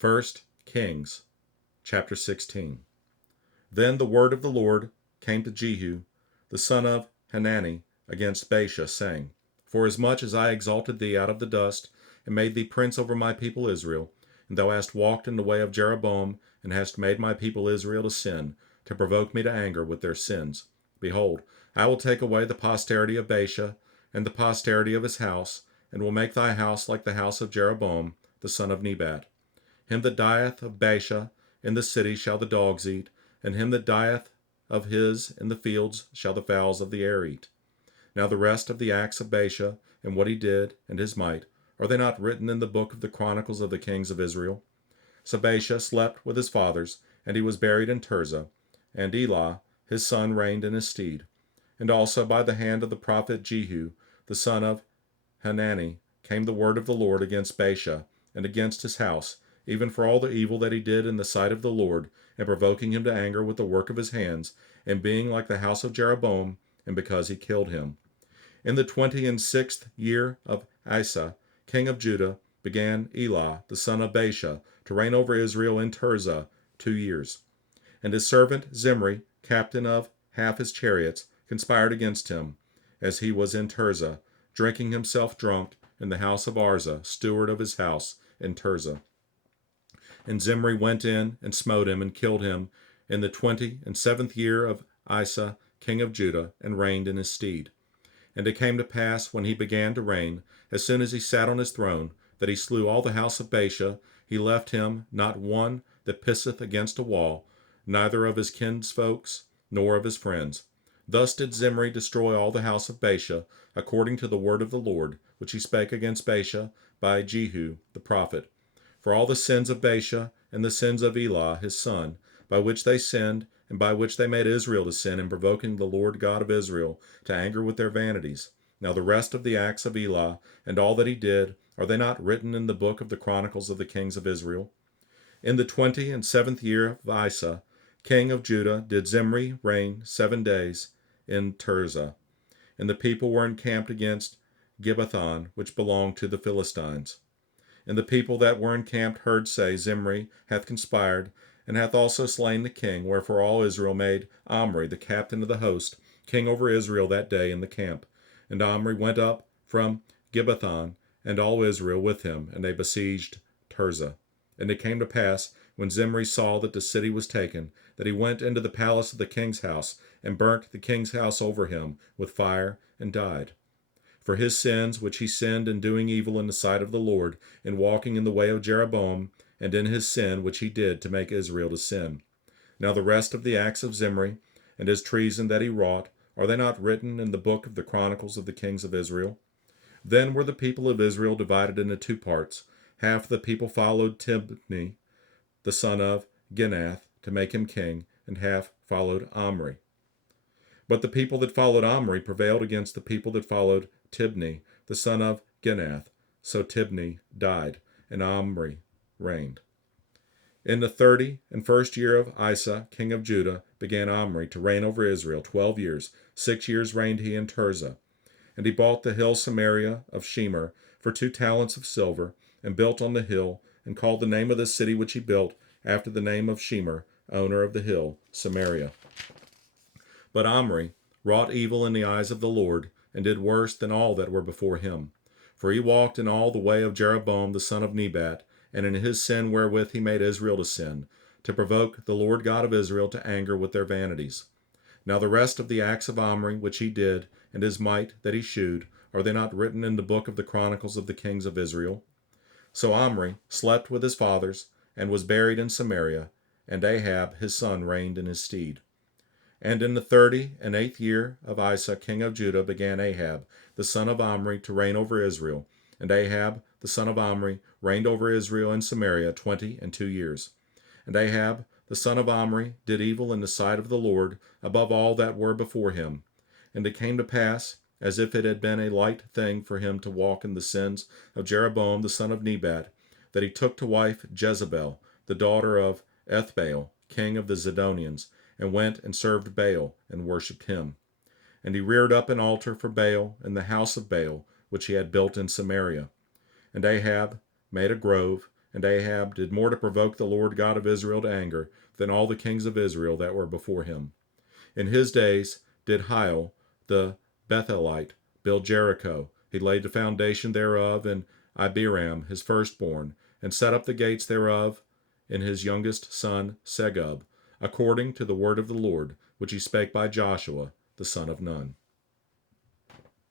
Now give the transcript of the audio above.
First Kings, chapter 16. Then the word of the Lord came to Jehu, the son of Hanani, against Baasha, saying, Forasmuch as I exalted thee out of the dust, and made thee prince over my people Israel, and thou hast walked in the way of Jeroboam, and hast made my people Israel to sin, to provoke me to anger with their sins, behold, I will take away the posterity of Baasha, and the posterity of his house, and will make thy house like the house of Jeroboam, the son of Nebat. Him that dieth of Baasha in the city shall the dogs eat, and him that dieth of his in the fields shall the fowls of the air eat. Now the rest of the acts of Baasha, and what he did, and his might, are they not written in the book of the chronicles of the kings of Israel? So Baasha slept with his fathers, and he was buried in Tirzah, and Elah his son reigned in his stead. And also by the hand of the prophet Jehu, the son of Hanani, came the word of the Lord against Baasha, and against his house, even for all the evil that he did in the sight of the Lord, and provoking him to anger with the work of his hands, and being like the house of Jeroboam, and because he killed him. In the 26th year of Asa, king of Judah, began Elah, the son of Baasha, to reign over Israel in Tirzah 2 years. And his servant Zimri, captain of half his chariots, conspired against him, as he was in Tirzah, drinking himself drunk in the house of Arza, steward of his house in Tirzah. And Zimri went in and smote him and killed him in the 27th year of Asa, king of Judah, and reigned in his stead. And it came to pass, when he began to reign, as soon as he sat on his throne, that he slew all the house of Baasha. He left him not one that pisseth against a wall, neither of his kinsfolks, nor of his friends. Thus did Zimri destroy all the house of Baasha, according to the word of the Lord, which he spake against Baasha by Jehu the prophet. For all the sins of Baasha, and the sins of Elah his son, by which they sinned, and by which they made Israel to sin, in provoking the Lord God of Israel to anger with their vanities. Now the rest of the acts of Elah, and all that he did, are they not written in the book of the chronicles of the kings of Israel? In the 27th year of Asa, king of Judah, did Zimri reign 7 days in Tirzah. And the people were encamped against Gibbethon, which belonged to the Philistines. And the people that were encamped heard say, Zimri hath conspired, and hath also slain the king. Wherefore all Israel made Omri, the captain of the host, king over Israel that day in the camp. And Omri went up from Gibbethon, and all Israel with him, and they besieged Tirzah. And it came to pass, when Zimri saw that the city was taken, that he went into the palace of the king's house, and burnt the king's house over him with fire, and died. For his sins which he sinned in doing evil in the sight of the Lord, in walking in the way of Jeroboam, and in his sin which he did to make Israel to sin. Now the rest of the acts of Zimri, and his treason that he wrought, are they not written in the book of the chronicles of the kings of Israel? Then were the people of Israel divided into 2 parts. Half the people followed Tibni, the son of Ginath, to make him king, and half followed Omri. But the people that followed Omri prevailed against the people that followed Tibni, the son of Ginath. So Tibni died, and Omri reigned. In the 31st year of Asa, king of Judah, began Omri to reign over Israel 12 years. 6 years reigned he in Tirzah. And he bought the hill Samaria of Shemer for 2 talents of silver, and built on the hill, and called the name of the city which he built after the name of Shemer, owner of the hill, Samaria. But Omri wrought evil in the eyes of the Lord, and did worse than all that were before him. For he walked in all the way of Jeroboam the son of Nebat, and in his sin wherewith he made Israel to sin, to provoke the Lord God of Israel to anger with their vanities. Now the rest of the acts of Omri which he did, and his might that he shewed, are they not written in the book of the chronicles of the kings of Israel? So Omri slept with his fathers, and was buried in Samaria, and Ahab his son reigned in his stead. And in the 38th year of Asa king of Judah began Ahab, the son of Omri, to reign over Israel. And Ahab, the son of Omri, reigned over Israel in Samaria 22 years. And Ahab, the son of Omri, did evil in the sight of the Lord, above all that were before him. And it came to pass, as if it had been a light thing for him to walk in the sins of Jeroboam the son of Nebat, that he took to wife Jezebel, the daughter of Ethbaal, king of the Zidonians, and went and served Baal, and worshipped him. And he reared up an altar for Baal in the house of Baal, which he had built in Samaria. And Ahab made a grove, And Ahab did more to provoke the Lord God of Israel to anger than all the kings of Israel that were before him. In his days did Hiel the Bethelite build Jericho. He laid the foundation thereof in Abiram his firstborn, and set up the gates thereof in his youngest son Segub, according to the word of the Lord, which he spake by Joshua the son of Nun.